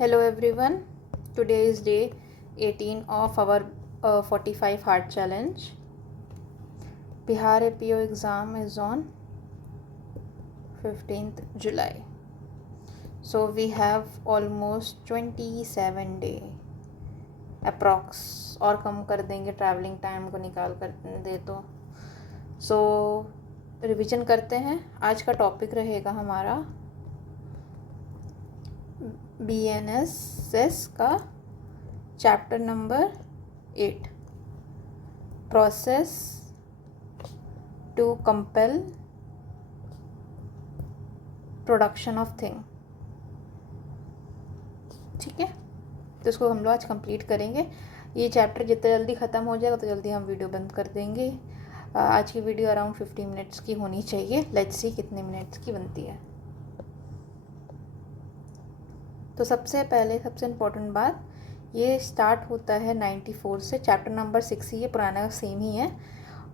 Hello everyone. Today is day 18 of our 45 hard challenge. Bihar APO exam is on 15th July. So we have almost 27 day approx, और कम कर देंगे travelling time को निकाल कर दे तो. सो revision करते हैं. आज का टॉपिक रहेगा हमारा BNSS का chapter number 8, process to compel production of thing. ठीक है, तो इसको हम लोग आज कंप्लीट करेंगे. ये चैप्टर जितना जल्दी ख़त्म हो जाएगा तो जल्दी हम वीडियो बंद कर देंगे. आज की वीडियो अराउंड 50 मिनट्स की होनी चाहिए. लेट्स सी कितने मिनट्स की बनती है. तो सबसे इम्पोर्टेंट बात, ये स्टार्ट होता है 94 से. चैप्टर नंबर 6 ही है, पुराना सेम ही है.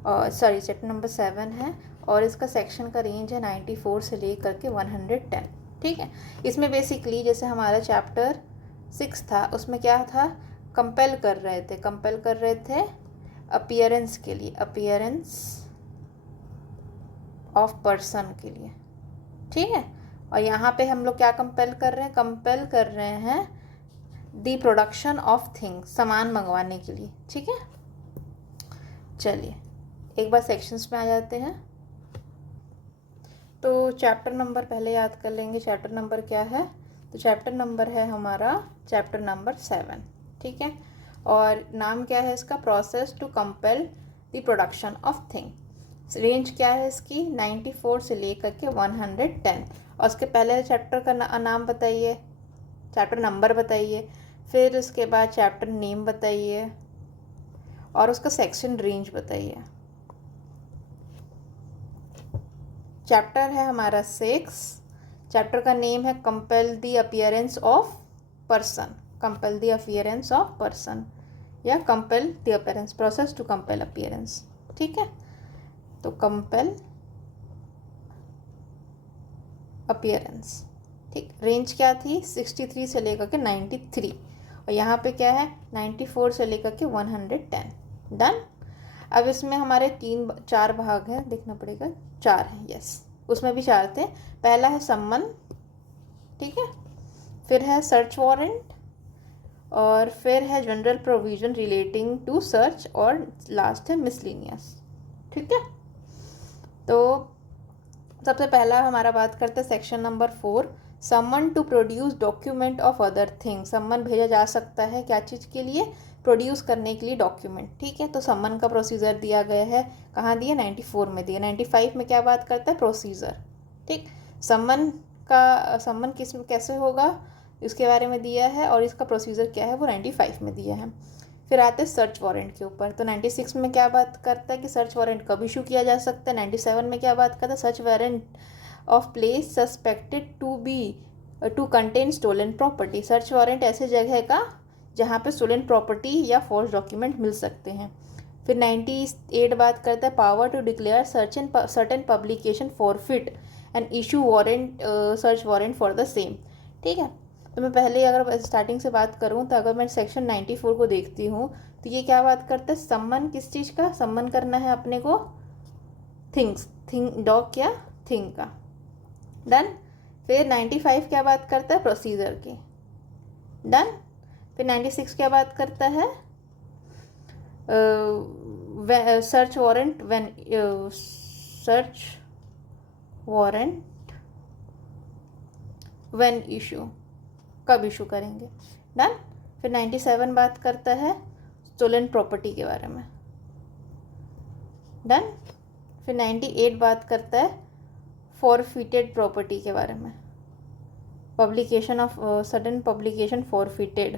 चैप्टर नंबर 7 है और इसका सेक्शन का रेंज है 94 से लेकर के 110. ठीक है, इसमें बेसिकली जैसे हमारा चैप्टर 6 था, उसमें क्या था, कंपेल कर रहे थे अपीयरेंस के लिए, अपीयरेंस ऑफ पर्सन के लिए. ठीक है, और यहाँ पे हम लोग क्या कंपेल कर रहे हैं दी प्रोडक्शन ऑफ थिंग्स, सामान मंगवाने के लिए. ठीक है, चलिए एक बार सेक्शंस में आ जाते हैं. तो चैप्टर नंबर पहले याद कर लेंगे. चैप्टर नंबर क्या है, तो चैप्टर नंबर है हमारा चैप्टर नंबर 7. ठीक है, और नाम क्या है इसका, process to compel the production of thing. Range क्या है इसकी, 94 से लेकर के 110. और उसके पहले चैप्टर का नाम बताइए, चैप्टर नंबर बताइए, फिर उसके बाद चैप्टर नेम बताइए और उसका सेक्शन रेंज बताइए. चैप्टर है हमारा 6. चैप्टर का नेम है compel the appearance of person, compel the appearance of person या compel the appearance, process to compel appearance. ठीक है, तो कंपेल अपीयरेंस. ठीक, रेंज क्या थी, 63 से लेकर के 93, और यहाँ पे क्या है 94 से लेकर के 110. डन. अब इसमें हमारे 4 भाग हैं, देखना पड़ेगा, 4 हैं. यस, उसमें भी 4 थे. पहला है सम्मन, ठीक है, फिर है सर्च वारंट, और फिर है general provision relating to search, और लास्ट है मिसलिनियस. ठीक है, तो सबसे पहला हमारा बात करते हैं section number 4, summon to produce document of other thing. Summon भेजा जा सकता है क्या चीज़ के लिए, प्रोड्यूस करने के लिए डॉक्यूमेंट. ठीक है, तो समन का प्रोसीजर दिया गया है, कहाँ दिया, 94 में दिया. 95 में क्या बात करता है, प्रोसीजर. ठीक, समन किस में कैसे होगा इसके बारे में दिया है, और इसका प्रोसीजर क्या है वो 95 में दिया है. फिर आते हैं सर्च वारंट के ऊपर. तो 96 में क्या बात करता है कि सर्च वारंट कब इशू किया जा सकता है. 97 में क्या बात करता है, search warrant of place suspected to contain stolen property. Search warrant ऐसे जगह का जहाँ पे स्टोलन प्रॉपर्टी या फॉल्स डॉक्यूमेंट मिल सकते हैं. फिर 98 बात करता है power to declare certain publication forfeit and issue warrant, search warrant for the same. ठीक है, तो मैं पहले अगर स्टार्टिंग से बात करूं, तो अगर मैं सेक्शन 94 को देखती हूं, तो ये क्या बात करता है, सम्मन किस चीज़ का, सम्मन करना है अपने को डॉग या थिंग का. डन. फिर 95 क्या बात करता है, प्रोसीजर की. डन. फिर 96 क्या बात करता है, सर्च वारंट व्हेन इशू, कब इशू करेंगे. डन. फिर 97 बात करता है स्टोलन प्रॉपर्टी के बारे में. डन. फिर 98 बात करता है फॉरफिटेड प्रॉपर्टी के बारे में, publication of sudden publication forfeited.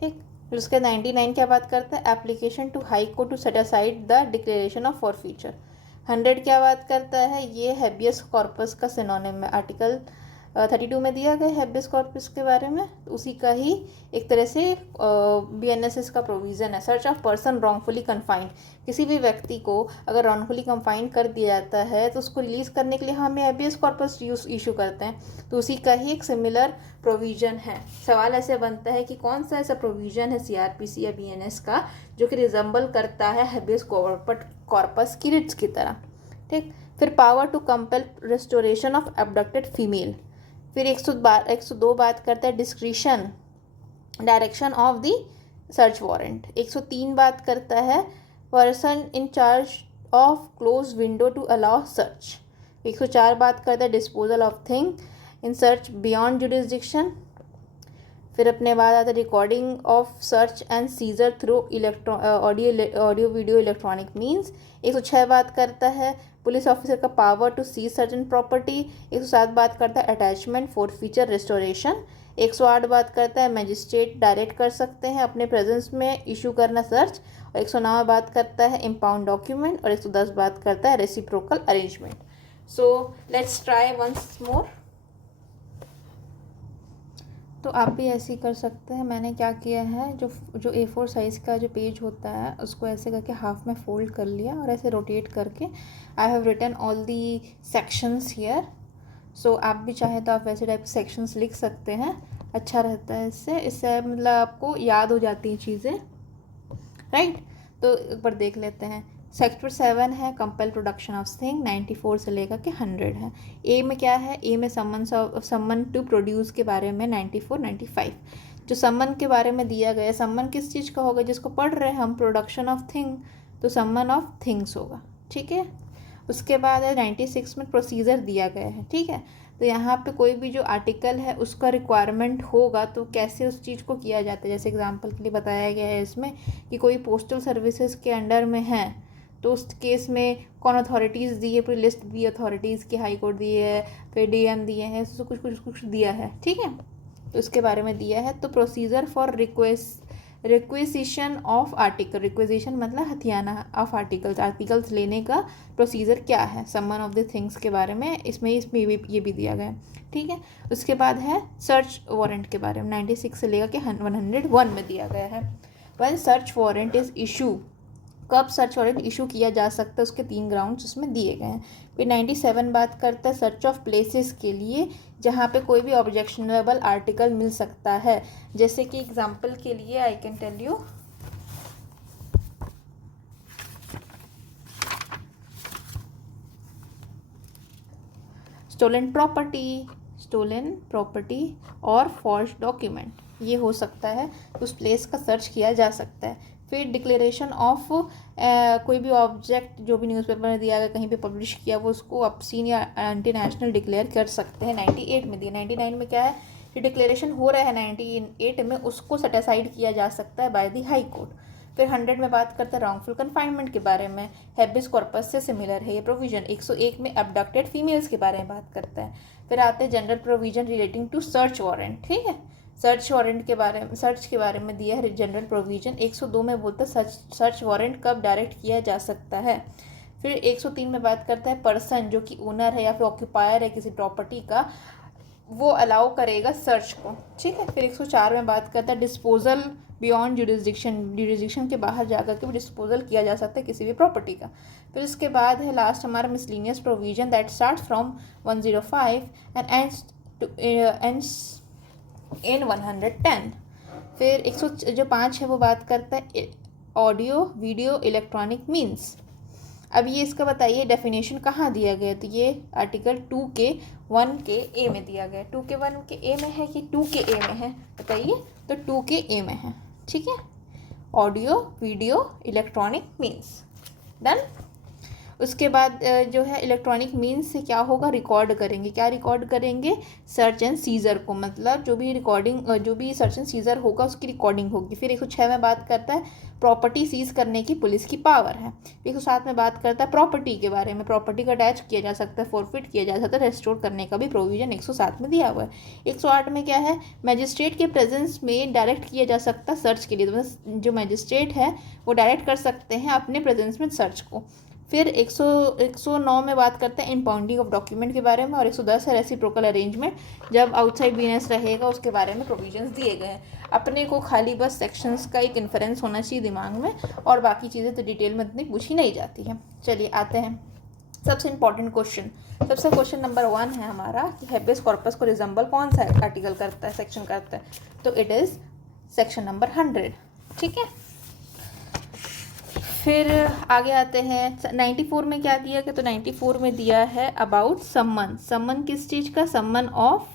ठीक, फिर उसके 99 क्या बात करता है, application to high court to set aside the declaration of forfeiture. 100 क्या बात करता है, ये हैबियस कॉर्पस का सिनोनिम है, आर्टिकल 32 में दिया गया हैबियस कॉर्पस के बारे में, तो उसी का ही एक तरह से BNSS का प्रोविज़न है। Search of person wrongfully confined, किसी भी व्यक्ति को अगर रॉन्गफुली कन्फाइंड कर दिया जाता है तो उसको रिलीज़ करने के लिए हमें हैबियस कॉर्पस इशू करते हैं, तो उसी का ही एक सिमिलर प्रोविज़न है। सवाल ऐसे बनता है कि कौन सा ऐसा प्रोविज़न है CRPC या BNS का जो कि रिजेंबल करता है हैबियस कॉर्पस की रिट्स की तरह। ठीक, फिर power to compel restoration of abducted female. फिर 102 बात करता है discretion direction of the search warrant. 103 बात करता है person in charge of close window to allow search. 104 बात करता है disposal of thing in search beyond jurisdiction. फिर अपने बाद आता है recording of search and seizure through audio video electronic means. 106 बात करता है पुलिस ऑफिसर का power to seize certain property. 107 बात करता है अटैचमेंट फॉर फीचर रेस्टोरेशन। 108 बात करता है मैजिस्ट्रेट डायरेक्ट कर सकते हैं अपने प्रेजेंस में इशू करना सर्च। और 109 बात करता है इम्पाउंड डॉक्यूमेंट। और 110 बात करता है reciprocal arrangement. So let's try once more. तो आप भी ऐसे ही कर सकते हैं। मैंने क्या किया है, जो A4 साइज़ का जो पेज होता है उसको ऐसे करके हाफ में फोल्ड कर लिया और ऐसे रोटेट करके I have written all the sections here. So आप भी चाहे तो आप वैसे टाइप के सेक्शंस लिख सकते हैं, अच्छा रहता है इससे मतलब आपको याद हो जाती हैं चीज़ें, राइट। तो एक बार देख लेते हैं। सेक्टर 7 है कंपेल प्रोडक्शन ऑफ थिंग, 94 से लेकर के 100 है। ए में क्या है, ए में सम्मन टू प्रोड्यूस के बारे में 94 95। जो सम्मन के बारे में दिया गया है, सम्मन किस चीज़ का होगा जिसको पढ़ रहे हैं हम, प्रोडक्शन ऑफ थिंग, तो सम्मन ऑफ थिंग्स होगा, ठीक है। उसके बाद है 96 में प्रोसीजर दिया गया है, ठीक है। तो यहाँ पे कोई भी जो आर्टिकल है उसका रिक्वायरमेंट होगा तो कैसे उस चीज़ को किया जाता है, जैसे एग्जांपल के लिए बताया गया है इसमें कि कोई पोस्टल सर्विसेज के अंडर में है तो उस केस में कौन अथॉरिटीज़ दी है, पूरी लिस्ट दी अथॉरिटीज़ की, हाई कोर्ट दी है, फिर DM दिए हैं, उससे कुछ दिया है, ठीक है। तो उसके बारे में दिया है। तो procedure for requisition of article, requisition मतलब हथियाना ऑफ आर्टिकल्स लेने का प्रोसीजर क्या है, समन ऑफ द थिंग्स के बारे में इसमें ये भी दिया गया है, ठीक है। उसके बाद है सर्च वारंट के बारे में 96 से लेकर के 101 में दिया गया है। One search warrant is issue, कब सर्च वारंट इशू किया जा सकता है, उसके 3 ग्राउंड्स उसमें दिए गए हैं। फिर 97 बात करता है सर्च ऑफ प्लेसेस के लिए जहाँ पे कोई भी ऑब्जेक्शनेबल आर्टिकल मिल सकता है, जैसे कि एग्जांपल के लिए I can tell you stolen property और फॉर्ज डॉक्यूमेंट, ये हो सकता है, उस प्लेस का सर्च किया जा सकता है। फिर डिक्लेरेशन ऑफ कोई भी ऑब्जेक्ट जो भी न्यूज़पेपर में दिया गया, कहीं पे पब्लिश किया, वो उसको ऑब्सीन या एंटी नेशनल डिक्लेयर कर सकते हैं। 98 में दिया। 99 में क्या है कि डिक्लेरेशन हो रहा है 98 में, उसको सेटिसाइड किया जा सकता है बाय द हाई कोर्ट। फिर 100 में बात करता है रॉन्गफुल कन्फाइनमेंट के बारे में, हैबियस कॉर्पस से सिमिलर है ये प्रोविजन। 101 में अबडक्टेड फीमेल्स के बारे में बात करता है। फिर आते हैं general provision relating to search warrant, ठीक है। सर्च वारंट के बारे में, सर्च के बारे में दिया है जनरल प्रोविजन। 102 में बोलता है सर्च वारंट कब डायरेक्ट किया जा सकता है। फिर 103 में बात करता है पर्सन जो कि ओनर है या फिर ऑक्यूपायर है किसी प्रॉपर्टी का, वो अलाउ करेगा सर्च को, ठीक है। फिर 104 में बात करता है डिस्पोजल बियॉन्ड जुरिसडिक्शन के बाहर जाकर के भी डिस्पोजल किया जा सकता है किसी भी प्रॉपर्टी का। फिर उसके बाद है लास्ट हमारा miscellaneous provision that start from 105 and ends in 110। फिर 105 है वो बात करता है ऑडियो वीडियो इलेक्ट्रॉनिक मीन्स। अब ये इसका बताइए डेफिनेशन कहाँ दिया गया, तो ये आर्टिकल 2 के 1 के ए में दिया गया। 2 के 1 के ए में है कि 2 के ए में है, बताइए। तो 2 के ए में है, ठीक है। Audio video electronic means, done. उसके बाद जो है इलेक्ट्रॉनिक मीन्स से क्या होगा, रिकॉर्ड करेंगे। क्या रिकॉर्ड करेंगे, सर्च एंड सीजर को, मतलब जो भी सर्च एंड सीजर होगा उसकी रिकॉर्डिंग होगी। फिर 106 में बात करता है प्रॉपर्टी सीज करने की पुलिस की पावर है। 107 में बात करता है प्रॉपर्टी के बारे में, प्रॉपर्टी का अटैच किया जा सकता है, फोरफिट किया जा सकता है, रेस्टोर करने का भी प्रोविजन 107 में दिया हुआ है। 108 में क्या है, मैजिस्ट्रेट के प्रेजेंस में डायरेक्ट किया जा सकता है सर्च के लिए, तो जो मैजिस्ट्रेट है वो डायरेक्ट कर सकते हैं अपने प्रेजेंस में सर्च को। फिर 109 में बात करते हैं इम्पाउंडिंग ऑफ डॉक्यूमेंट के बारे में, और 110 है रेसिप्रोकल अरेंजमेंट, जब आउटसाइड बिजनेस रहेगा उसके बारे में प्रोविजंस दिए गए हैं। अपने को खाली बस सेक्शंस का एक इन्फ्रेंस होना चाहिए दिमाग में, और बाकी चीज़ें तो डिटेल में इतनी पूछी नहीं जाती है। चलिए आते हैं सबसे इम्पॉर्टेंट क्वेश्चन। सबसे क्वेश्चन नंबर 1 है हमारा कि हेबियस कॉर्पस को रिजेंबल कौन सा आर्टिकल करता है, सेक्शन करता है, तो इट इज़ सेक्शन नंबर 100। ठीक है, फिर आगे आते हैं 94 में क्या दिया गया, तो 94 में दिया है अबाउट सम्मन। सम्मन किस चीज़ का, सम्मन ऑफ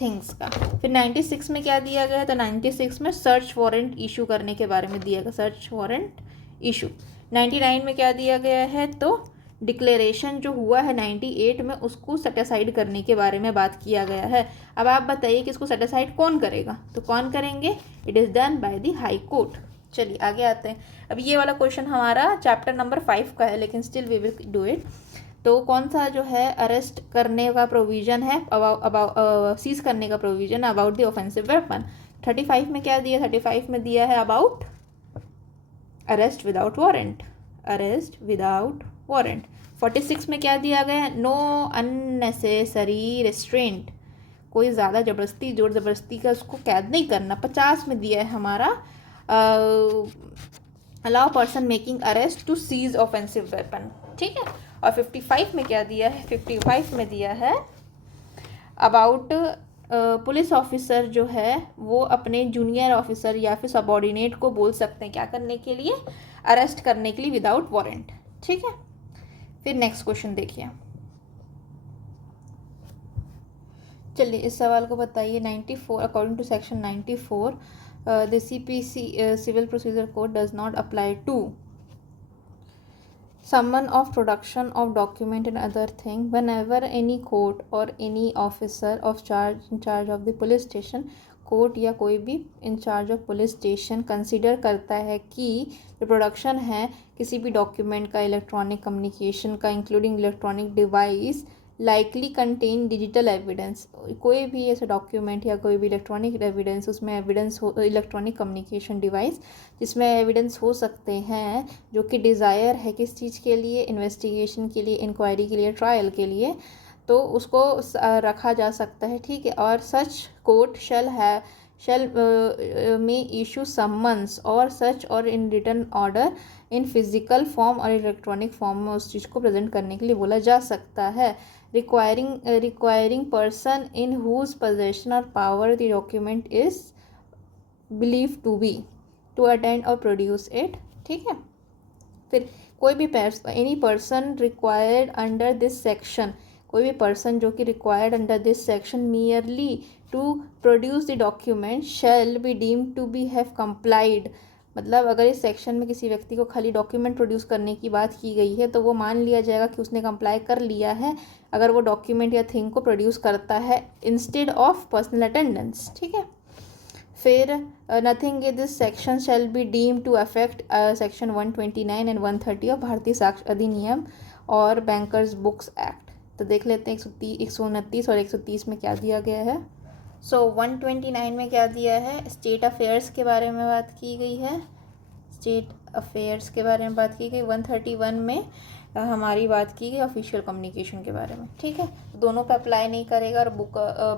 थिंग्स का। फिर 96 में क्या दिया गया है, तो 96 में सर्च वारंट इशू करने के बारे में दिया गया, सर्च वारंट इशू। 99 में क्या दिया गया है, तो डिक्लेरेशन जो हुआ है 98 में उसको सेटिसाइड करने के बारे में बात किया गया है। अब आप बताइए कि इसको सेटिसाइड कौन करेगा, तो कौन करेंगे, it is done by the high court. चलिए आगे आते हैं। अब ये वाला क्वेश्चन हमारा चैप्टर नंबर 5 का है, लेकिन still we will do it. तो कौन सा जो है अरेस्ट करने का प्रोविज़न है, सीज करने का provision about the offensive weapon. 35 में क्या दिया, 35 में दिया है about arrest without warrant, arrest without warrant. 46 में क्या दिया गया है, नो अननेसेसरी रिस्ट्रेंट, कोई ज़्यादा ज़बरदस्ती जोर ज़बरदस्ती का उसको कैद नहीं करना। 50 में दिया है हमारा allow person making arrest to seize offensive weapon. ठीक है, और 55 में क्या दिया है, 55 में दिया है अबाउट पुलिस ऑफिसर जो है वो अपने जूनियर ऑफिसर या फिर सबॉर्डिनेट को बोल सकते हैं क्या करने के लिए, अरेस्ट करने के लिए विदाउट वारंट। ठीक है, फिर नेक्स्ट क्वेश्चन देखिए। चलिए इस सवाल को बताइए। 94 according to section 94 the CPC civil procedure code does not apply to summon of production of document and other thing whenever any court or any officer of charge in charge of the police station, court या कोई भी incharge of police station consider करता है कि जो production है किसी भी डॉक्यूमेंट का, इलेक्ट्रॉनिक कम्युनिकेशन का, including electronic device likely contain digital evidence, कोई भी ऐसा डॉक्यूमेंट या कोई भी इलेक्ट्रॉनिक एविडेंस, उसमें एविडेंस हो, इलेक्ट्रॉनिक कम्युनिकेशन डिवाइस जिसमें एविडेंस हो सकते हैं जो कि डिज़ायर है किस चीज़ के लिए, इन्वेस्टिगेशन के लिए, इंक्वायरी के लिए, ट्रायल के लिए, तो उसको रखा जा सकता है। ठीक है, और such court shall may issue summons और सच और in written order in physical form और इलेक्ट्रॉनिक फॉर्म में उस चीज़ को प्रेजेंट करने के लिए बोला जा सकता है। Requiring person in whose possession और power the document is believe to be to attend और प्रोड्यूस इट। ठीक है, फिर कोई भी any person required under this section, कोई भी पर्सन जो कि required under this section merely to produce the document shall be deemed to be have complied, मतलब अगर इस सेक्शन में किसी व्यक्ति को खाली डॉक्यूमेंट प्रोड्यूस करने की बात की गई है तो वो मान लिया जाएगा कि उसने कंप्लाई कर लिया है अगर वो डॉक्यूमेंट या थिंग को प्रोड्यूस करता है इंस्टेड ऑफ पर्सनल अटेंडेंस। ठीक है, फिर nothing in this section shall be deem to affect section 129 and 130 of Bharatiya Sakshya अधिनियम और बैंकर्स बुक्स एक्ट। तो देख लेते हैं 129 और 130 में क्या दिया गया है। 129 में क्या दिया है, स्टेट अफेयर्स के बारे में बात की गई है, स्टेट अफेयर्स के बारे में बात की गई। 131 में हमारी बात की गई ऑफिशियल कम्युनिकेशन के बारे में। ठीक है, दोनों पे अप्लाई नहीं करेगा और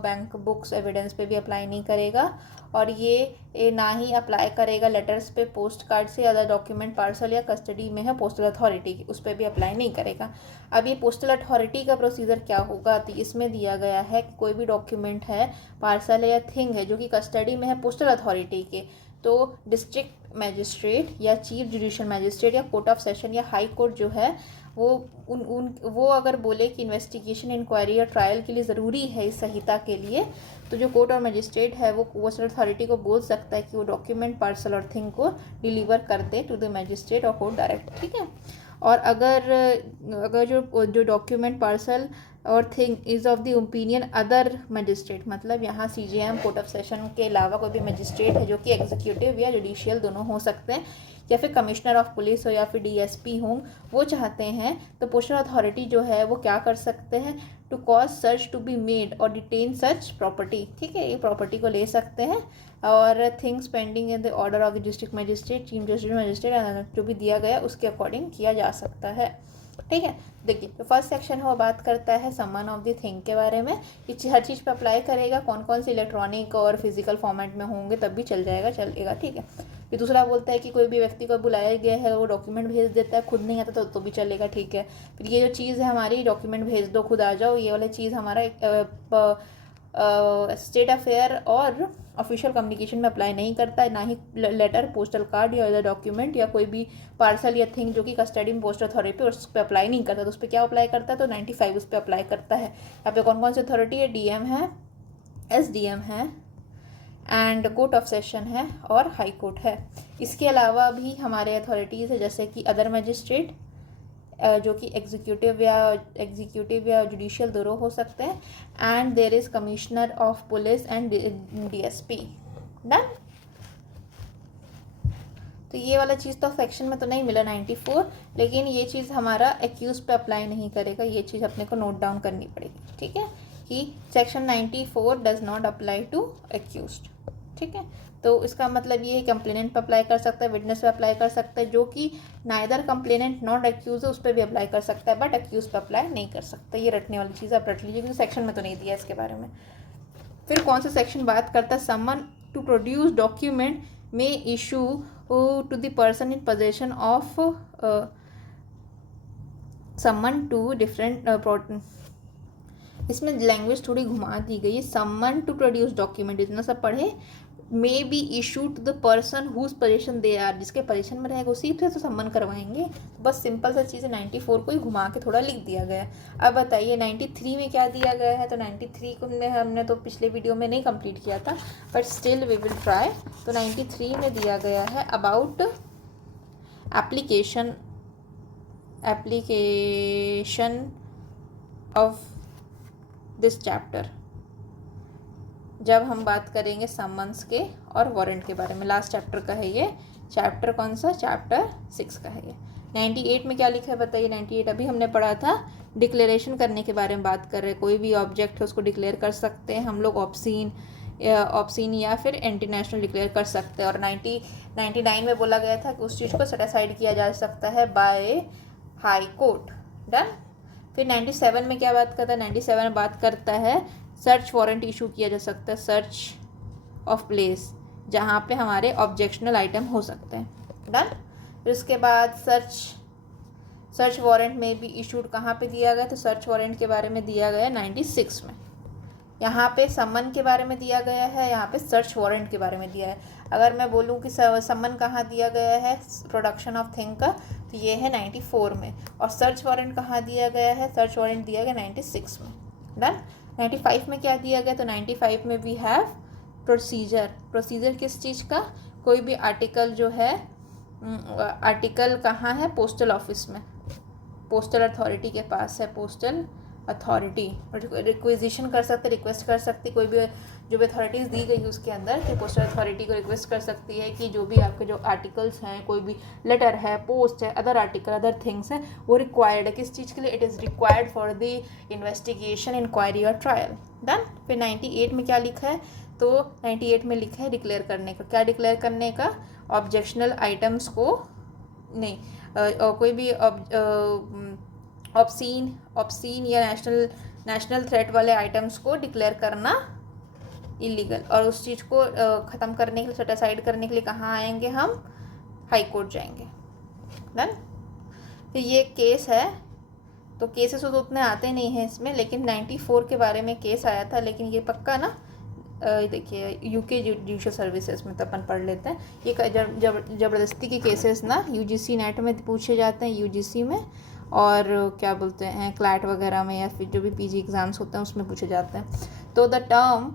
बैंक बुक्स एविडेंस पे भी अप्लाई नहीं करेगा, और ये ना ही अप्लाई करेगा लेटर्स पे, पोस्ट कार्ड से, अदर डॉक्यूमेंट पार्सल या कस्टडी में है पोस्टल अथॉरिटी की, उस पर भी अप्लाई नहीं करेगा। अब ये पोस्टल अथॉरिटी का प्रोसीजर क्या होगा, तो इसमें दिया गया है कि कोई भी डॉक्यूमेंट है, पार्सल या थिंग है जो कि कस्टडी में है पोस्टल अथॉरिटी के, तो डिस्ट्रिक्ट मजिस्ट्रेट या चीफ जुडिशियल मजिस्ट्रेट या कोर्ट ऑफ सेशन या हाई कोर्ट जो है वो अगर बोले कि इन्वेस्टिगेशन, इंक्वायरी या ट्रायल के लिए ज़रूरी है इस संहिता के लिए, तो जो कोर्ट और मजिस्ट्रेट है वो पोस्टल अथॉरिटी को बोल सकता है कि वो डॉक्यूमेंट, पार्सल और थिंग को डिलीवर कर दे टू द मजिस्ट्रेट और कोर्ट डायरेक्ट। ठीक है, और अगर जो डॉक्यूमेंट, पार्सल और thing is of the opinion other magistrate, मतलब यहाँ CJM कोर्ट ऑफ सेशन के अलावा कोई भी मजिस्ट्रेट है जो कि एग्जीक्यूटिव या जुडिशियल दोनों हो सकते हैं, या फिर कमिश्नर ऑफ पुलिस हो या फिर DSP हों, वो चाहते हैं तो पोस्टल अथॉरिटी जो है वो क्या कर सकते हैं, to cause search to be made और डिटेन सच प्रॉपर्टी। ठीक है, ये प्रॉपर्टी को ले सकते हैं, और things pending in the order of the district magistrate, chief justice magistrate जो भी दिया गया उसके अकॉर्डिंग किया जा सकता है। ठीक है। देखिए तो फर्स्ट सेक्शन है वो बात करता है समन ऑफ द थिंग के बारे में, ये हर चीज़ पे अप्लाई करेगा, कौन कौन से इलेक्ट्रॉनिक और फिजिकल फॉर्मेट में होंगे तब भी चलेगा, ठीक है। फिर दूसरा बोलता है कि कोई भी व्यक्ति को बुलाया गया है वो डॉक्यूमेंट भेज देता है, खुद नहीं आता तो भी चलेगा, ठीक है। फिर ये जो चीज़ है हमारी डॉक्यूमेंट भेज दो खुद आ जाओ, ये वाली चीज़ हमारा स्टेट अफेयर और ऑफिशियल कम्युनिकेशन में अप्लाई नहीं करता है, ना ही लेटर, पोस्टल कार्ड या अदर डॉक्यूमेंट या कोई भी पार्सल या थिंग जो कि कस्टडी में पोस्ट अथॉरिटी पे उस पर अप्लाई नहीं करता, तो उस पर क्या अप्लाई करता है, तो 95 उस पर अप्लाई करता है। यहाँ पे कौन कौन सी अथॉरिटी है, डीएम है, एसडीएम है एंड कोर्ट ऑफ सेशन है और हाई कोर्ट है। इसके अलावा भी हमारे अथॉरिटीज़ है जैसे कि अदर मजिस्ट्रेट जो कि एग्जीक्यूटिव या जुडिशियल दोनों हो सकते हैं, and there is commissioner of police and DSP. Done. तो ये वाला चीज़ तो सेक्शन में तो नहीं मिला 94, लेकिन ये चीज़ हमारा एक्यूज पे अप्लाई नहीं करेगा, ये चीज़ अपने को नोट डाउन करनी पड़ेगी, ठीक है, कि section 94 does not apply to accused, ठीक है। तो इसका मतलब ये है कंप्लेनेंट पे अप्लाई कर सकता है, विटनेस पे अप्लाई कर सकता है, जो कि नाइदर कंप्लेनेंट नॉट एक्यूज है उस पर भी अप्लाई कर सकता है, बट एक्यूज पे अप्लाई नहीं कर सकता। ये रटने वाली चीज़ आप रट लीजिए क्योंकि सेक्शन में तो नहीं दिया इसके बारे में। फिर कौन सा सेक्शन बात करता है, समन टू प्रोड्यूस डॉक्यूमेंट में issue to the person in possession of summon to different, इसमें लैंग्वेज थोड़ी घुमा दी गई है, समन टू प्रोड्यूस डॉक्यूमेंट इतना सब पढ़े, may be issue to the person whose position they are, जिसके पोजीशन में रहेगा उसी से तो सम्मन करवाएंगे। बस सिंपल सा चीज़ है, 94 को ही घुमा के थोड़ा लिख दिया गया। अब बताइए 93 में क्या दिया गया है, तो 93 को हमने तो पिछले वीडियो में नहीं कंप्लीट किया था, but still we will try. तो 93 में दिया गया है about application of this chapter, जब हम बात करेंगे समन्स के और वारंट के बारे में। लास्ट चैप्टर का है ये, चैप्टर कौन सा, चैप्टर 6 का है ये। 98 में क्या लिखा है बताइए। 98 अभी हमने पढ़ा था, डिक्लेरेशन करने के बारे में बात कर रहे हैं। कोई भी ऑब्जेक्ट है उसको डिक्लेयर कर सकते हैं हम लोग, ऑप्शन या फिर इंटरनेशनल डिक्लेयर कर सकते हैं। और 99 में बोला गया था कि उस चीज़ को सेट असाइड किया जा सकता है बाय हाई कोर्ट। डन। फिर 97 में क्या बात करता है, 97 में बात करता है सर्च वारंट इशू किया जा सकता है, सर्च ऑफ प्लेस, जहाँ पे हमारे ऑब्जेक्शनल आइटम हो सकते हैं। डन। फिर उसके बाद सर्च वारंट में भी इशूड कहाँ पे दिया गया, तो सर्च वारंट के बारे में दिया गया 96 में। यहाँ पे समन के बारे में दिया गया है, यहाँ पे सर्च वारंट के बारे में दिया है। अगर मैं बोलूँ कि समन कहाँ दिया गया है प्रोडक्शन ऑफ थिंग का, तो ये है 94 में। और सर्च वारंट कहाँ दिया गया है, सर्च वारंट दिया गया 96 में। डन। 95 में क्या दिया गया, तो 95 में वी हैव प्रोसीजर किस चीज़ का, कोई भी आर्टिकल जो है, आर्टिकल कहाँ है, पोस्टल ऑफिस में, पोस्टल अथॉरिटी के पास है, पोस्टल अथॉरिटी रिक्वेजिशन कर सकते, रिक्वेस्ट कर सकती, कोई भी जो भी अथॉरिटीज़ दी गई है उसके अंदर कि पोस्टल अथॉरिटी को रिक्वेस्ट कर सकती है कि जो भी आपके जो आर्टिकल्स हैं, कोई भी लेटर है, पोस्ट है, अदर आर्टिकल, अदर थिंग्स हैं, वो रिक्वायर्ड है किस चीज़ के लिए, it is required for the investigation, inquiry और ट्रायल। डन। फिर 98 में क्या लिखा है, तो 98 में लिखा है डिक्लेयर करने का। क्या डिक्लेयर करने का, ऑब्जेक्शनल आइटम्स को नहीं, कोई भी ऑब्सीन या नेशनल थ्रेट वाले आइटम्स को डिक्लेयर करना इलीगल, और उस चीज़ को ख़त्म करने के लिए, सेट असाइड करने के लिए कहाँ आएंगे हम, हाई कोर्ट जाएंगे। डन। फिर ये केस है, तो केसेस तो उतने आते नहीं हैं इसमें, लेकिन 94 के बारे में केस आया था, लेकिन ये पक्का ना देखिए यूके जुडिशियल सर्विसेज में तो अपन पढ़ लेते हैं। ये ज़बरदस्ती के केसेस ना यूजीसी नेट में पूछे जाते हैं, यूजीसी में, और क्या बोलते हैं क्लैट वगैरह में, या फिर जो भी पीजी एग्ज़ाम्स होते हैं उसमें पूछे जाते हैं। तो the term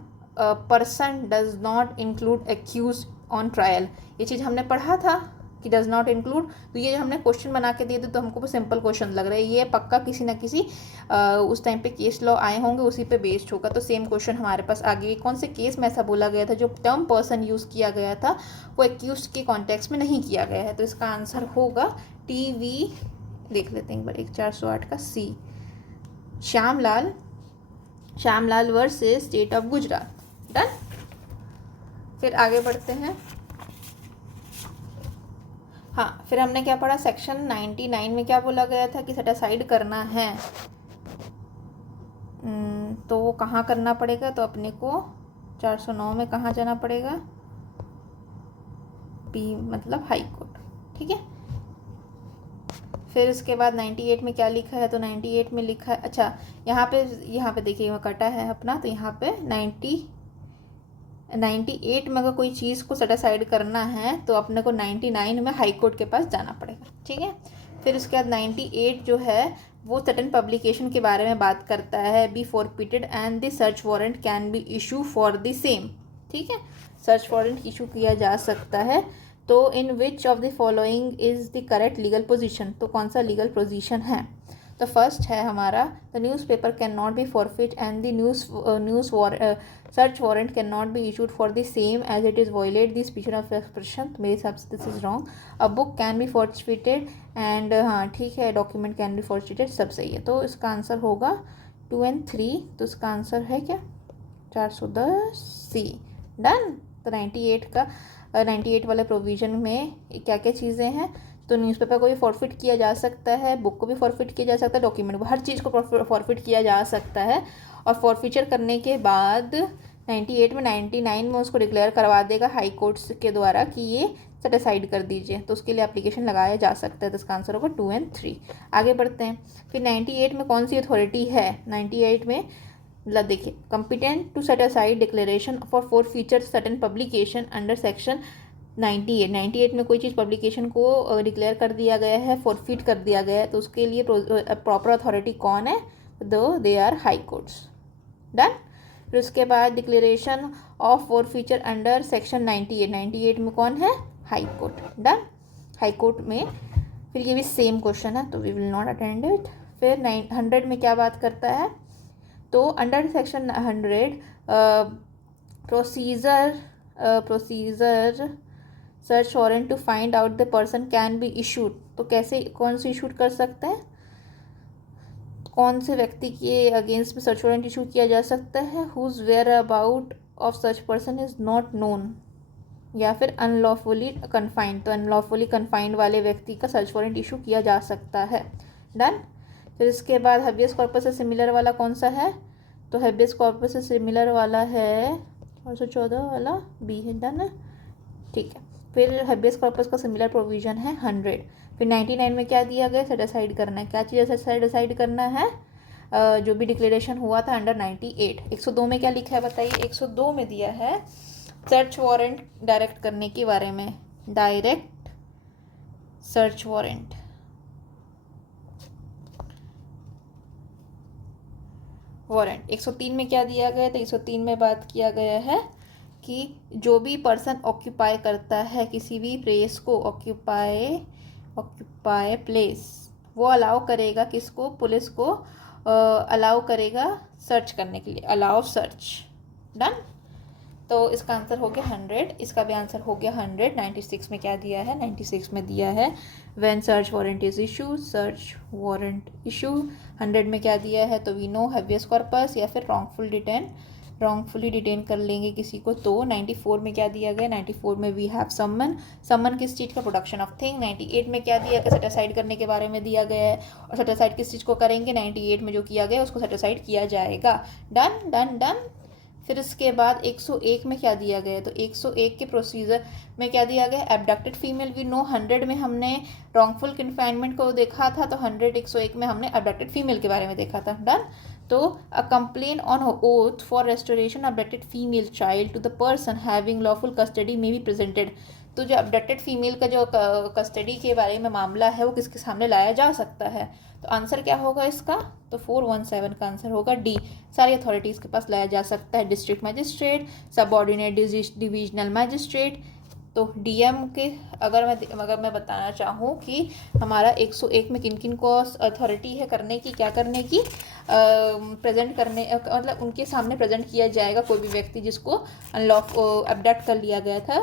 person does not include accuse on trial, ये चीज़ हमने पढ़ा था कि डज नॉट इंक्लूड। तो ये जो हमने क्वेश्चन बना के दिए थे तो हमको सिंपल क्वेश्चन लग रहा है, ये पक्का किसी ना किसी उस टाइम पे केस लॉ आए होंगे, उसी पे बेस्ड होगा। तो सेम क्वेश्चन हमारे पास आगे, कौन से केस में ऐसा बोला गया था जो टर्म पर्सन यूज़ किया गया था वो एक्यूज के कॉन्टेक्स्ट में नहीं किया गया है, तो इसका आंसर होगा टीवी, देख लेते हैं एक बार, 1408 का C, Shyamlal versus state of Gujarat. Done. फिर आगे बढ़ते हैं, हाँ, फिर हमने क्या पढ़ा, सेक्शन 99 में क्या बोला गया था कि सेट असाइड करना है, तो वो कहाँ करना पड़ेगा, तो अपने को 409 में कहाँ जाना पड़ेगा, पी मतलब हाई कोर्ट, ठीक है। फिर उसके बाद 98 में क्या लिखा है, तो 98 में लिखा है, अच्छा यहाँ पे देखिए वह कटा है अपना, तो यहाँ पे 98 में अगर कोई चीज़ को सेट असाइड करना है तो अपने को 99 में हाई कोर्ट के पास जाना पड़ेगा, ठीक है। फिर उसके बाद 98 जो है वो सर्टेन पब्लिकेशन के बारे में बात करता है, be forfeited and the search warrant can be issue for the same, ठीक है, सर्च वारंट इशू किया जा सकता है। तो in which of the following is the correct legal position, तो कौन सा लीगल पोजीशन है, तो फर्स्ट है हमारा, the newspaper can not be forfeit and the search warrant can not be issued for the same as it is violate the speech of expression, मेरे हिसाब से this is wrong. A book can be forfeited and, हाँ ठीक है, document can be forfeited, सब सही है। तो इसका आंसर होगा 2 और 3, तो इसका आंसर है क्या 410 सी, डन। तो 98 वाले प्रोविज़न में क्या क्या चीज़ें हैं, तो न्यूज़पेपर को भी फॉरफिट किया जा सकता है, बुक को भी फॉरफिट किया जा सकता है, डॉक्यूमेंट को, हर चीज़ को फॉरफिट किया जा सकता है। और फॉरफिचर करने के बाद 98 में 99 में उसको डिक्लेयर करवा देगा हाई कोर्ट्स के द्वारा कि ये सेट असाइड कर दीजिए, तो उसके लिए एप्लीकेशन लगाया जा सकता है। तो इसका आंसर होगा 2 और 3। आगे बढ़ते हैं। फिर 98 में कौन सी अथॉरिटी है, 98 में मतलब देखिए, competent to set aside declaration for forfeiture certain publication under section 98 में कोई चीज़ पब्लिकेशन को डिक्लेयर कर दिया गया है, फॉरफिट कर दिया गया है, तो उसके लिए प्रॉपर अथॉरिटी कौन है, दो they are high courts, done. फिर उसके बाद declaration of forfeiture under section 98 में कौन है, high court, done. High court में फिर ये भी सेम क्वेश्चन है, तो we will not attend it. फिर 100 में क्या बात करता है, तो under section 100 procedure search warrant to find out the person can be issued, तो कैसे कौन से इशूड कर सकते हैं, कौन से व्यक्ति के अगेंस्ट में सर्च वारंट इशू किया जा सकता है, whose whereabouts of such person is not known, या फिर अनलॉफुली कन्फाइंड, तो अनलॉफुली कन्फाइंड वाले व्यक्ति का सर्च वारंट इशू किया जा सकता है, डन। फिर इसके बाद हैबियस कॉर्पस से सिमिलर वाला कौन सा है, तो हैबियस कॉर्पस से सिमिलर वाला है 414 वाला बी है, डन है, ठीक है। फिर हैबियस कॉर्पस का सिमिलर प्रोविजन है 100। फिर 99 में क्या दिया गया, सेट असाइड करना है, क्या चीज़ सेट असाइड करना है, जो भी डिक्लेरेशन हुआ था अंडर 98। 102 में क्या लिखा है बताइए, 102 में दिया है सर्च वारंट डायरेक्ट करने के बारे में, डायरेक्ट सर्च वारंट, वारंट 103 में क्या दिया गया, तो 103 में बात किया गया है कि जो भी पर्सन ऑक्यूपाई करता है किसी भी प्लेस को, ऑक्यूपाई प्लेस, वो अलाउ करेगा किसको, पुलिस को अलाउ करेगा सर्च करने के लिए, अलाउ सर्च, डन। तो इसका आंसर हो गया 100, इसका भी आंसर हो गया 100। 96 में क्या दिया है, 96 में दिया है when search warrant is issue, search warrant issue. 100 में क्या दिया है, तो वी नो हैबियस कॉर्पस या फिर रॉन्गफुली डिटेन कर लेंगे किसी को। तो 94 में क्या दिया गया, 94 में वी हैव समन किस चीज़ का, प्रोडक्शन ऑफ थिंग। 98 में क्या दिया गया, सेट असाइड करने के बारे में दिया गया है, और सेट असाइड किस चीज़ को करेंगे, 98 में जो किया गया उसको सेट असाइड किया जाएगा, डन डन डन। फिर इसके बाद 101 में क्या दिया गया, तो 101 के प्रोसीजर में क्या दिया गया, एबडक्टेड फीमेल, वी नो 100 में हमने रॉन्गफुल कन्फाइनमेंट को देखा था, तो 101 में हमने एबडक्टेड फीमेल के बारे में देखा था, डन। तो a complaint on oath for restoration abducted female child to the person having lawful custody में बी प्रेजेंटेड, तो जो अबडक्टेड फीमेल का जो कस्टडी के बारे में मामला है वो किसके सामने लाया जा सकता है, तो आंसर क्या होगा इसका, तो 417 का आंसर होगा डी, सारी अथॉरिटीज़ के पास लाया जा सकता है, district magistrate, subordinate divisional magistrate. तो डीएम के अगर मैं बताना चाहूँ कि हमारा 101 में किन किन को अथॉरिटी है करने की, क्या करने की, प्रेजेंट करने, मतलब उनके सामने प्रेजेंट किया जाएगा कोई भी व्यक्ति जिसको अनलॉक अबडक्ट कर लिया गया था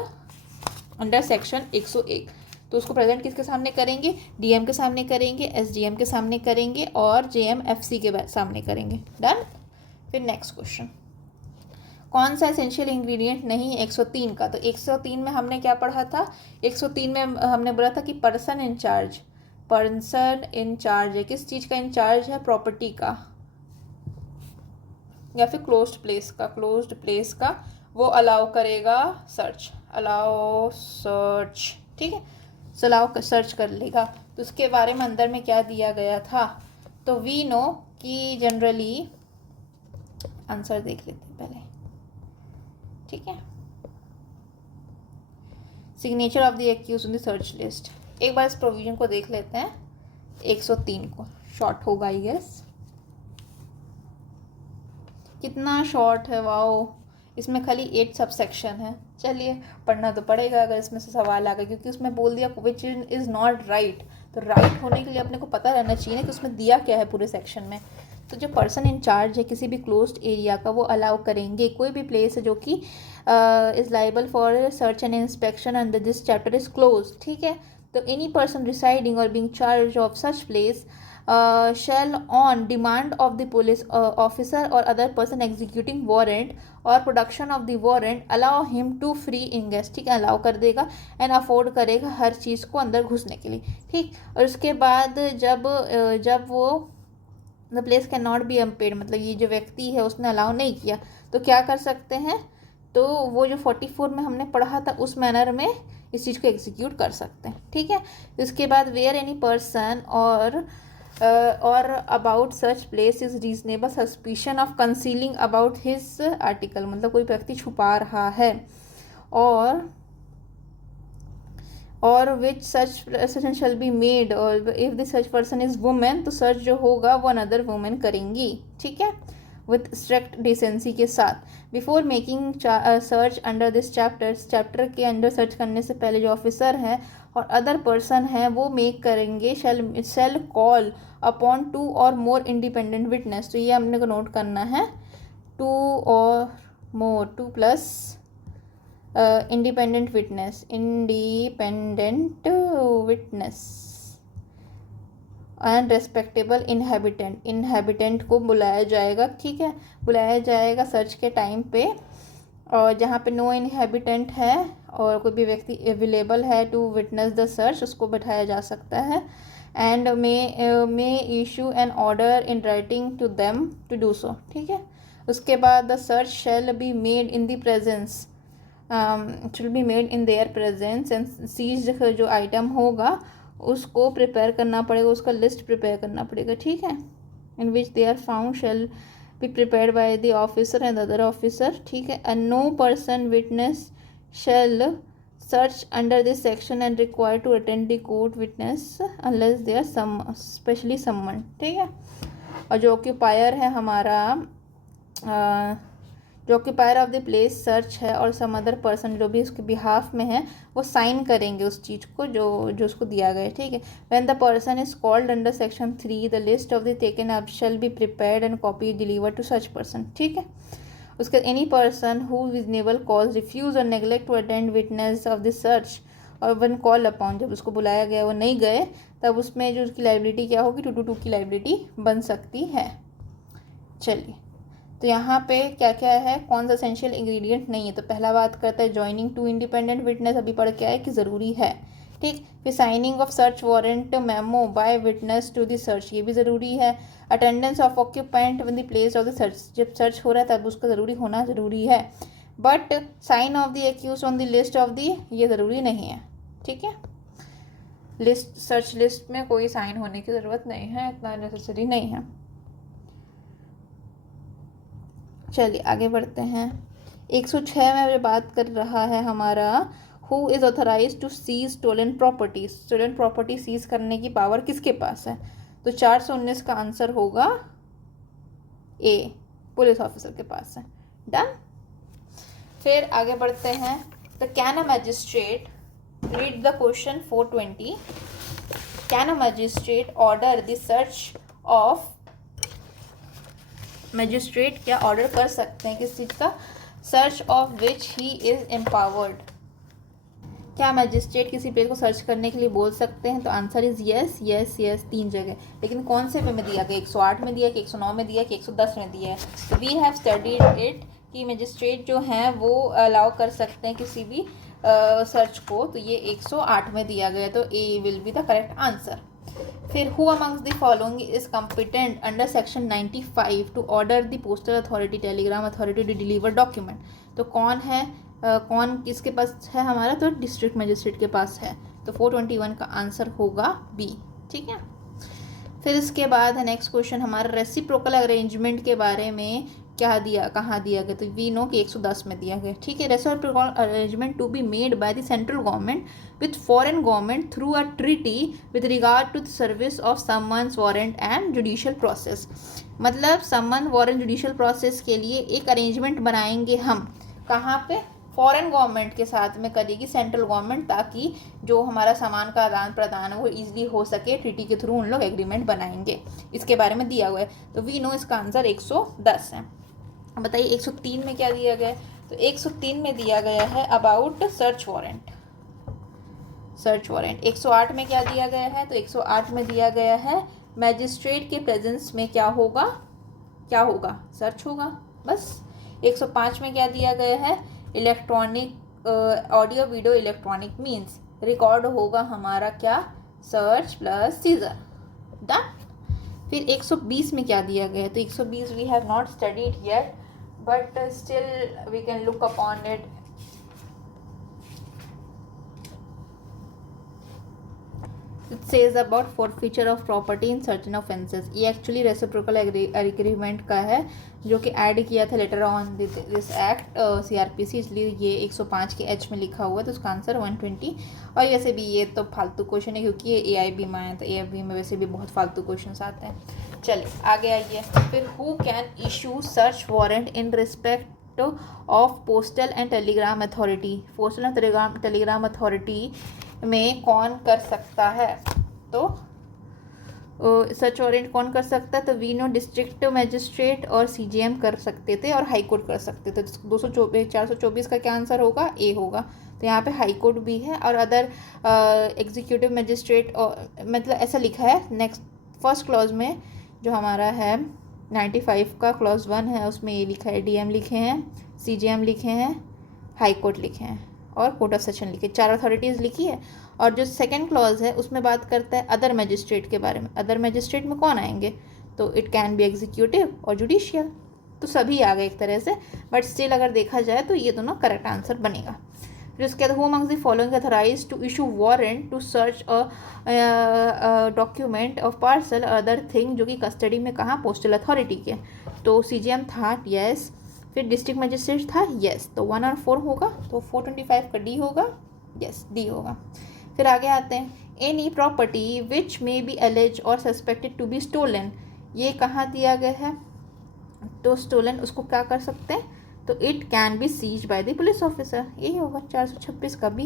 अंडर सेक्शन 101, तो उसको प्रेजेंट किसके सामने करेंगे, डीएम के सामने करेंगे, एसडीएम के सामने करेंगे और जेएमएफसी के सामने करेंगे, डन। फिर नेक्स्ट क्वेश्चन, कौन सा एसेंशियल इंग्रेडिएंट नहीं है 103 का? तो 103 में हमने क्या पढ़ा था? 103 में हमने बोला था कि पर्सन इंचार्ज है। किस चीज़ का इंचार्ज है? प्रॉपर्टी का या फिर क्लोज्ड प्लेस का वो अलाउ करेगा सर्च, ठीक है, अलाउ सर्च कर लेगा। तो उसके बारे में अंदर में क्या दिया गया था? तो वी नो कि जनरली, आंसर देख लेते हैं पहले, ठीक है। Signature of the accuse in the search list. एक बार इस प्रोविजन को देख लेते हैं, 103 को। शॉर्ट होगा आई गेस। कितना शॉर्ट है, वाओ। इसमें खाली 8 सबसेक्शन है। चलिए, पढ़ना तो पड़ेगा अगर इसमें से सवाल आ गए, क्योंकि उसमें बोल दिया विच इज़ नॉट राइट। तो राइट होने के लिए अपने को पता रहना चाहिए कि उसमें दिया क्या है पूरे सेक्शन में। तो जो पर्सन इंचार्ज है किसी भी क्लोज्ड एरिया का, वो अलाउ करेंगे कोई भी प्लेस है जो कि is liable for search and inspection under this chapter is close, ठीक है। तो एनी पर्सन रिसाइडिंग और being charge of such place shall on demand of the police officer or other person executing warrant or production of the warrant allow him to free ingress, ठीक है, allow कर देगा and afford करेगा हर चीज़ को अंदर घुसने के लिए, ठीक। और उसके बाद जब वो the place can not be amped, मतलब ये जो व्यक्ति है उसने अलाउ नहीं किया, तो क्या कर सकते हैं? तो वो जो 44 में हमने पढ़ा था उस मैनर में इस चीज़ को एग्जीक्यूट कर सकते हैं, ठीक है। उसके बाद वेयर एनी पर्सन और about such place is reasonable suspicion of concealing about his article, मतलब कोई व्यक्ति छुपा रहा है, और विच सच शैल बी मेड, और if the such person is women, तो सर्च जो होगा वो अनदर वुमेन करेंगी, ठीक है, विथ स्ट्रिक्ट डिसेंसी के साथ। Before making search under this chapter के अंडर सर्च करने से पहले जो ऑफिसर है और अदर पर्सन है वो मेक करेंगे शैल कॉल अपॉन 2 और मोर इंडिपेंडेंट विटनेस। तो ये हमने को नोट करना है, 2 और मोर, 2 plus independent witness and respectable inhabitant को बुलाया जाएगा, ठीक है, बुलाया जाएगा सर्च के टाइम पे। और जहाँ पे नो इनहेबिटेंट है और कोई भी व्यक्ति अवेलेबल है टू विटनेस द सर्च, उसको बैठाया जा सकता है। And may issue an order in writing to them to do so, ठीक है। उसके बाद the search shall be made in the presence, should be made in their presence and seize जो आइटम होगा उसको प्रिपेयर करना पड़ेगा, उसका लिस्ट प्रिपेयर करना पड़ेगा, ठीक है। In which they are found shall be prepared by the officer and other officer, ठीक है। And no person witness shall search under this section and require to attend the court witness unless they are specially summon, ठीक है। और जो occupier है हमारा, जो occupier of the place search है और सम अदर पर्सन जो भी उसके बिहाफ में है, वो साइन करेंगे उस चीज़ को जो उसको दिया गया है, ठीक है। When the person is called under section 3 the list of the taken up shall be prepared and copy deliver to such person, ठीक है। उसके any person who reasonable cause refuse और neglect to attend witness of the search और one call upon, जब उसको बुलाया गया वो नहीं गए, तब उसमें जो उसकी लाइबिलिटी क्या होगी, 222 की लाइबिलिटी बन सकती है। चलिए, तो यहाँ पे क्या क्या है, कौन सा एसेंशियल इंग्रेडिएंट नहीं है। तो पहला बात करता है जॉइनिंग टू इंडिपेंडेंट विटनेस, अभी पढ़ के आए कि ज़रूरी है, ठीक। फिर signing of search warrant memo by witness to the search, ये भी ज़रूरी है। Attendance of occupant in the place of the search, जब सर्च हो रहा है तब उसका ज़रूरी होना ज़रूरी है। But sign of the accuse on the list of the, ये ज़रूरी नहीं है, ठीक है। लिस्ट, सर्च लिस्ट में कोई साइन होने की ज़रूरत नहीं है, इतना नेसेसरी नहीं है। चलिए आगे बढ़ते हैं। 106 में जो बात कर रहा है हमारा, who is authorise to seize stolen property, stolen property seize करने की पावर किसके पास है? तो 419 का आंसर होगा ए, पुलिस ऑफिसर के पास है। डन। फिर आगे बढ़ते हैं। The can a magistrate, read the question 420, can a magistrate order the search of, magistrate क्या ऑर्डर कर सकते हैं किस चीज़ का? Search of which he is empowered, क्या मैजिस्ट्रेट किसी प्लेस को सर्च करने के लिए बोल सकते हैं? तो answer is yes yes yes, 3 जगह। लेकिन कौन से में दिया गया? 108 में दिया कि 109 में दिया कि 110 में दिया है? तो वी हैव स्टडीड इट कि मैजिस्ट्रेट जो हैं वो अलाउ कर सकते हैं किसी भी सर्च को। तो ये 108 में दिया गया, तो A will be the correct answer. फिर who amongst the following is competent under section 95 to order the postal authority, telegram authority to deliver document? तो कौन है, कौन किसके पास है हमारा? तो डिस्ट्रिक्ट मजिस्ट्रेट के पास है। तो 421 का आंसर होगा बी। ठीक है। फिर इसके बाद है नेक्स्ट क्वेश्चन हमारा रेसिप्रोकल अरेंजमेंट के बारे में क्या दिया, कहाँ दिया गया? तो वी नो कि 110 में दिया गया। ठीक है। Reciprocal arrangement to be made by the central government with foreign government through a treaty with regard to the service of summons warrant and judicial process. मतलब समन वारंट जुडिशियल प्रोसेस के लिए एक अरेंजमेंट बनाएंगे हम, कहाँ पे? Foreign government के साथ में करेगी सेंट्रल गवर्नमेंट, ताकि जो हमारा सामान का आदान प्रदान है वो ईजिली हो सके। ट्रीटी के थ्रू उन लोग एग्रीमेंट बनाएंगे, इसके बारे में दिया हुआ है। तो वी नो इसका आंसर 110 है। बताइए 103 में क्या दिया गया है? तो 103 में दिया गया है about search warrant. Search warrant 108 में क्या दिया गया है? तो 108 में दिया गया है मैजिस्ट्रेट के प्रेजेंस में क्या होगा? क्या होगा? सर्च होगा बस। 105 में क्या दिया गया है? Electronic audio video electronic means record होगा हमारा क्या? Search plus seizure. डन। फिर 120 में क्या दिया गया है? तो 120 we have not studied yet but still we can look upon it. It says about forfeiture of property in certain offences. ये एक्चुअली रेसिप्रोकल एग्रीमेंट का है जो कि ऐड किया था later on this act CRPC, इसलिए ये 105 के H में लिखा हुआ है। तो उसका आंसर 120। और वैसे भी ये तो फालतू क्वेश्चन है क्योंकि ये AIB में आया था। AIB में वैसे भी बहुत फालतू क्वेश्चन आते हैं। चलिए आगे आइए। फिर who can issue search warrant in respect of postal and Telegram authority? Postal and Telegram authority में कौन कर सकता है? तो सर्च वारंट कौन कर सकता है? तो वी नो डिस्ट्रिक्ट मैजिस्ट्रेट और CJM कर सकते थे और हाई कोर्ट कर सकते थे। 424 का क्या आंसर होगा? ए होगा। तो यहाँ पे हाई कोर्ट भी है और अदर एग्जीक्यूटिव मैजिस्ट्रेट, और मतलब ऐसा लिखा है नेक्स्ट फर्स्ट क्लॉज में जो हमारा है 95 का क्लॉज 1 है, उसमें ये लिखा है DM लिखे हैं, CJM लिखे हैं, हाई कोर्ट लिखे हैं और कोर्ट ऑफ सेशन लिखे, 4 अथॉरिटीज़ लिखी है। और जो सेकंड क्लॉज है उसमें बात करता है अदर मैजिस्ट्रेट के बारे में। अदर मैजिस्ट्रेट में कौन आएंगे? तो इट कैन बी एग्जीक्यूटिव और जुडिशियल, तो सभी आ गए एक तरह से, बट स्टिल अगर देखा जाए तो ये दोनों करेक्ट आंसर बनेगा। फिर उसके बाद who amongst the following authorised to issue warrant to search a document of parcel other thing, जो कि कस्टडी में कहाँ? पोस्टल अथॉरिटी के। तो CJM था, यस। फिर डिस्ट्रिक्ट मजिस्ट्रेट था, यस। तो 1 और 4 होगा, तो 425 का D होगा, यस D होगा। फिर आगे आते हैं any property which may be allege और सस्पेक्टेड टू बी स्टोलन, ये कहाँ दिया गया है? तो स्टोलन उसको क्या कर सकते हैं? तो it can be seize by the police officer, यही होगा 426 का B।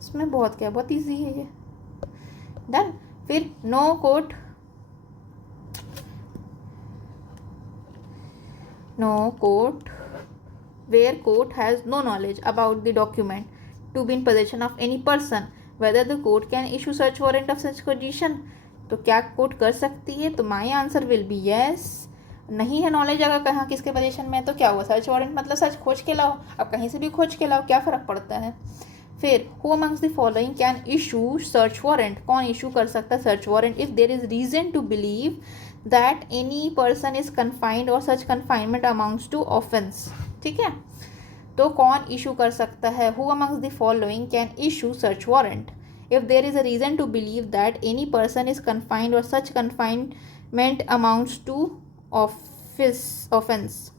इसमें बहुत क्या, बहुत ईजी है ये। डन। फिर no court, no court where court has no knowledge about the document to be in possession of any person, whether the court can issue search warrant of such condition। तो क्या court कर सकती है? तो my answer will be yes. नहीं है knowledge अगर कहाँ किसके पोजीशन में है तो क्या हुआ? सर्च वारंट मतलब सर्च खोज के लाओ, अब कहीं से भी खोज के लाओ, क्या फ़र्क पड़ता है। फिर who amongst the following can issue search warrant, कौन इशू कर सकता है search warrant? If there is reason to believe that any person is confined or such confinement amounts to offence. ठीक है, तो कौन इशू कर सकता है? Who amongst the following can issue search warrant if there is a reason to believe that any person is confined or such confinement amounts to offence.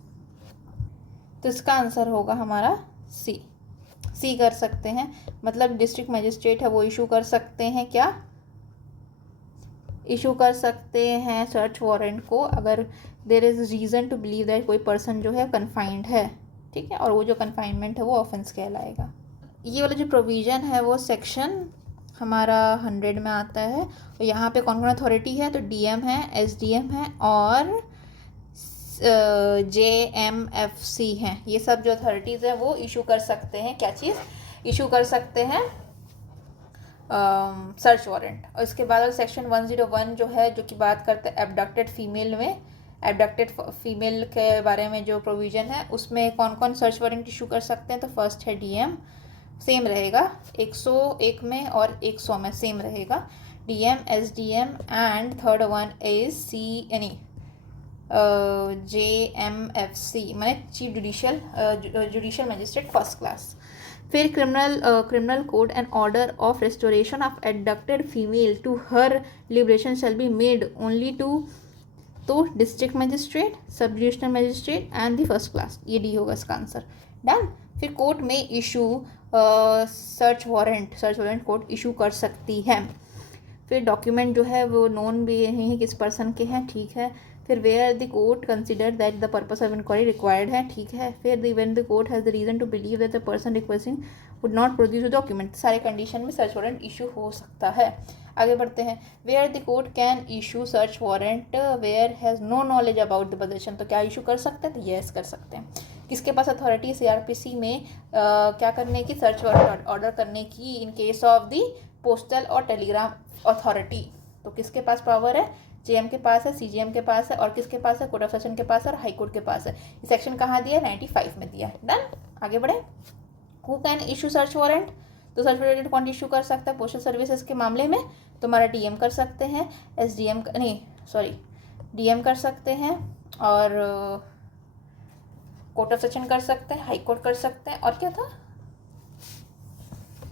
तो इसका answer होगा हमारा सी कर सकते हैं, मतलब डिस्ट्रिक्ट मजिस्ट्रेट है वो इशू कर सकते हैं, क्या इशू कर सकते हैं सर्च वारंट को अगर there is reason to believe that कोई पर्सन जो है कन्फाइंड है। ठीक है, और वो जो कन्फाइनमेंट है वो ऑफेंस कहलाएगा। ये वाला जो प्रोविज़न है वो सेक्शन हमारा 100 में आता है। और यहाँ पे कौन कौन अथॉरिटी है? तो DM है, SDM है और JMFC हैं। ये सब जो अथॉरिटीज़ हैं वो इशू कर सकते हैं, क्या चीज़ इशू कर सकते हैं? Search warrant. और इसके बाद सेक्शन 101 जो है, जो कि बात करता है एबडक्टेड फीमेल में, एबडक्टेड फीमेल के बारे में जो प्रोविज़न है, उसमें कौन कौन सर्च वारंट इशू कर सकते हैं। तो फर्स्ट है डीएम, सेम रहेगा 101 में और 100 में सेम रहेगा, DM, SDM, and third one is JMFC मैंने chief judicial magistrate first class. फिर criminal code and order of restoration of abducted female to her liberation shall be made only to तो district magistrate, sub divisional magistrate and the first class, ये D होगा इसका answer. Done. फिर court में issue search warrant court issue कर सकती है। फिर डॉक्यूमेंट जो है वो नोन भी नहीं है किस पर्सन के हैं, ठीक है। फिर where the court consider that the purpose of inquiry required है, ठीक है। फिर when the court has the reason to believe that the person requesting would not produce the document, सारे कंडीशन में सर्च वारंट इशू हो सकता है। आगे बढ़ते हैं। Where the court can issue search warrant where has no knowledge about the position, तो क्या इशू कर सकते हैं? तो येस कर सकते हैं। किसके पास अथॉरिटी सीआरपीसी में क्या करने की, सर्च वारंट ऑर्डर करने की in case of the postal और टेलीग्राम अथॉरिटी, तो किसके पास पावर है? जेएम के पास है, सीजीएम के पास है, और किसके पास है? कोर्ट ऑफ सेशन के पास है और हाई कोर्ट के पास है। ये सेक्शन कहाँ दिया? 95 में दिया है। डन। आगे बढ़े। Who can issue search warrant, तो सर्च वारंट कौन इशू कर सकता है? पोस्टल सर्विसेज के मामले में तो हमारा डीएम कर सकते हैं, एसडीएम नहीं सॉरी डीएम कर सकते हैं, और कोर्ट ऑफ सेशन कर सकते हैं, हाई कोर्ट कर सकते हैं, और क्या था?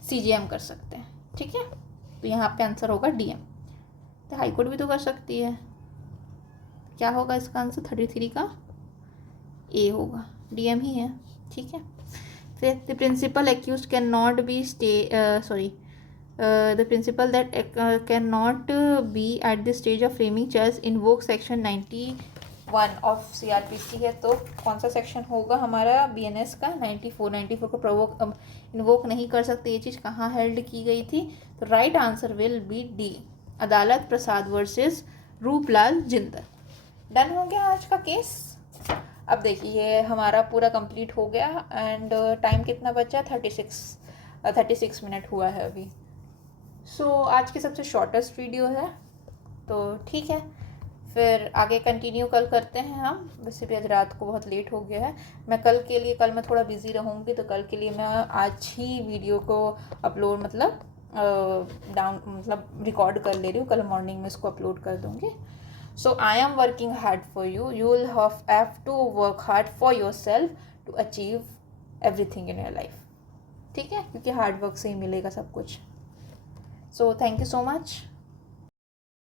सीजीएम कर सकते हैं, ठीक है। तो यहाँ पे आंसर होगा डीएम। तो हाई कोर्ट भी तो कर सकती है, क्या होगा इसका आंसर? 33 का ए होगा, डीएम ही है, ठीक है। फिर the principal accused can not be the principle that can not be at the stage of framing charge invoke section 91 of CrPC है। तो कौन सा सेक्शन होगा हमारा? बीएनएस का 94 को प्रोवोक इन्वोक नहीं कर सकते। ये चीज़ कहाँ हेल्ड की गई थी? तो right answer will be D, अदालत प्रसाद वर्सेस रूपलाल जिंदल। डन हो गया आज का केस। अब देखिए हमारा पूरा कंप्लीट हो गया, एंड टाइम कितना बचा? 36 मिनट हुआ है अभी। सो आज की सबसे शॉर्टेस्ट वीडियो है, तो ठीक है, फिर आगे कंटिन्यू कल करते हैं हम। वैसे भी आज रात को बहुत लेट हो गया है। मैं कल मैं थोड़ा बिजी रहूँगी, तो कल के लिए मैं आज ही वीडियो को अपलोड रिकॉर्ड कर ले रही हूँ। कल मॉर्निंग में इसको अपलोड कर दूँगी। So I am working hard for you, you will have to work hard for yourself to achieve everything in your life, ठीक है, क्योंकि हार्ड वर्क से ही मिलेगा सब कुछ। So thank you so much.